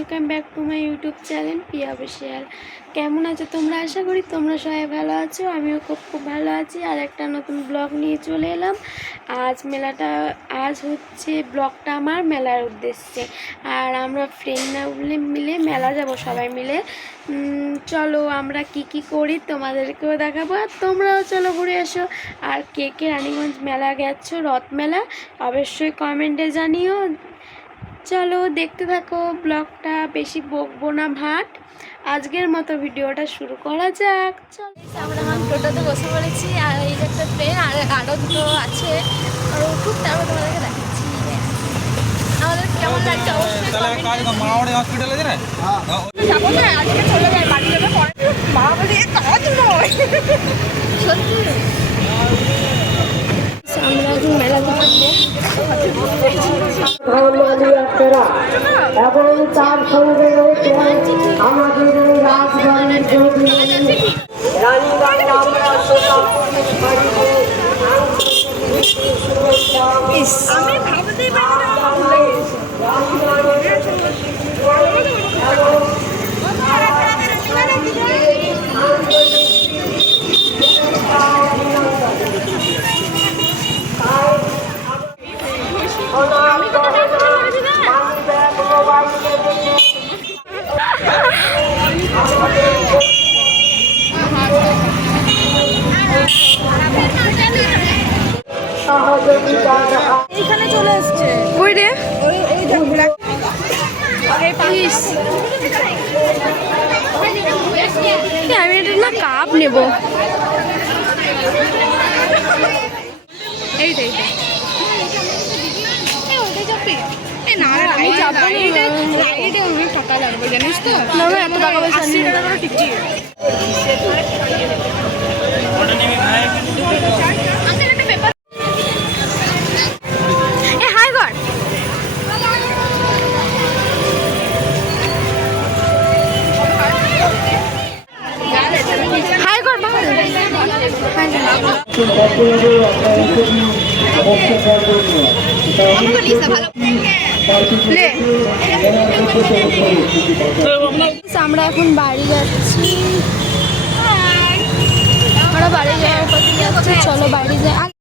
Welcome back to my YouTube channel Piya official. কেমন আছো তোমরা? আশা করি তোমরা সবাই ভালো আছো। আমিও খুব ভালো আছি। আর একটা নতুন ব্লগ নিয়ে চলে এলাম। আজ হচ্ছে ব্লগটা আমার মেলার উদ্দেশ্যে। আর আমরা ফ্রেন্ডরা মিলে মেলা যাব সবাই মিলে। চলো আমরা কি করি তোমাদেরকেও দেখাবো, আর তোমরাও চলো ঘুরে এসো। আর কে রানীগঞ্জ মেলা গেছো, রথ মেলা, অবশ্যই কমেন্টে জানিও। চলো দেখতে থাকো ব্লগটা, বেশি বকবো না ভাট। আজকের মতো ভিডিওটা শুরু করা যাক। চলো আমরা এখন টোটোতে বসে পড়েছি, আর এই যে একটা ট্রেন, আর আরও দুটো আছে, আর উঠুক তারপর তোমাদেরকে দেখাচ্ছি আমাদের কেমন লাগছে। যাবো না, আজকে চলে যায়, বাড়ি যাবে পরে। মা বলি কাজ নয় সত্যি। আমরা এখন মেলাতে থাকবো এবং তার সঙ্গে রয়েছে আমাদের রাজবাড়ির রানীগঞ্জ আমরা আমি ভাবতেই এইখানে চলে এসছে। কই রে? এই যে ব্ল্যাক আমি এটা না কাপ নেব। এইটা আমি যাবো লাইটে অনেক টাকা লাগবে জানিস তো। এত টাকা পয়সা 80 টাকা করে টিকিট। আমরা এখন বাড়ি যাচ্ছি। আমরা বাড়ি যাওয়ার পথে যাচ্ছি, চলো বাড়ি যাই।